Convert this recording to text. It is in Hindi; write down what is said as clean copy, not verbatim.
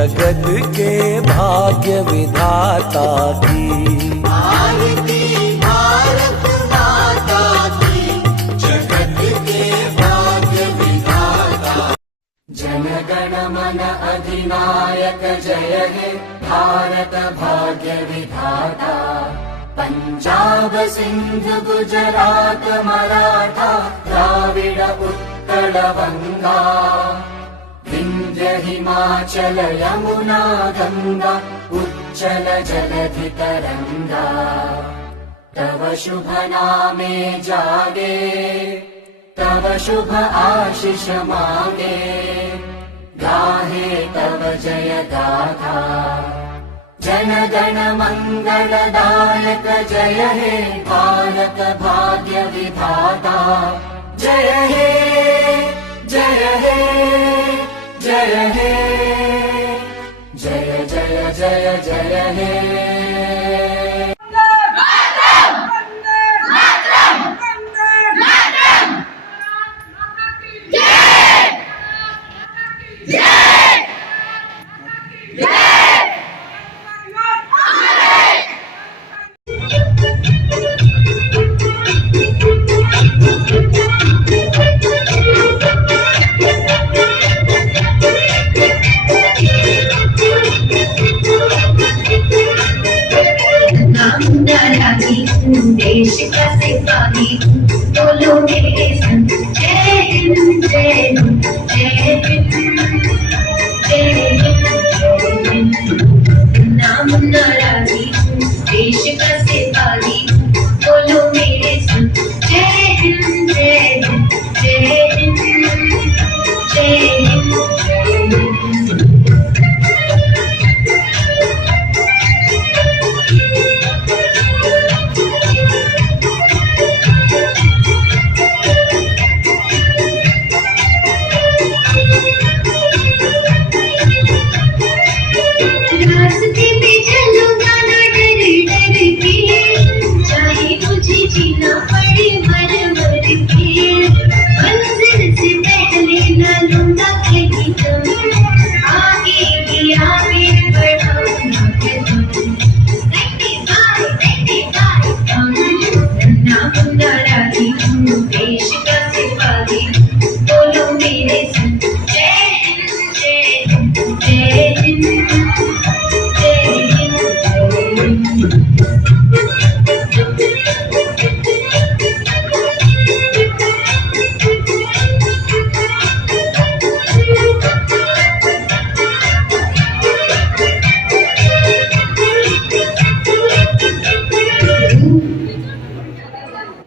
जगत के भाग्य विधाता की। आरती भारत माता की, जगत के भाग्य विधाता। जन गण मन अधिनायक जय हे भारत भाग्य विधाता। पंजाब सिंध गुजरात मराठा द्राविड उत्कल बंगा, विंध्य हिमाचल यमुना गंगा उच्चल जलधि तरंगा। तव शुभ नामे जागे, तव शुभ आशीष मांगे, गाहे तव जय गाथा। जन गण मंगलदायक जय हे भारत भाग्य विधाता। जय हे जय हे जय हे, जय जय जय जय हे। देश का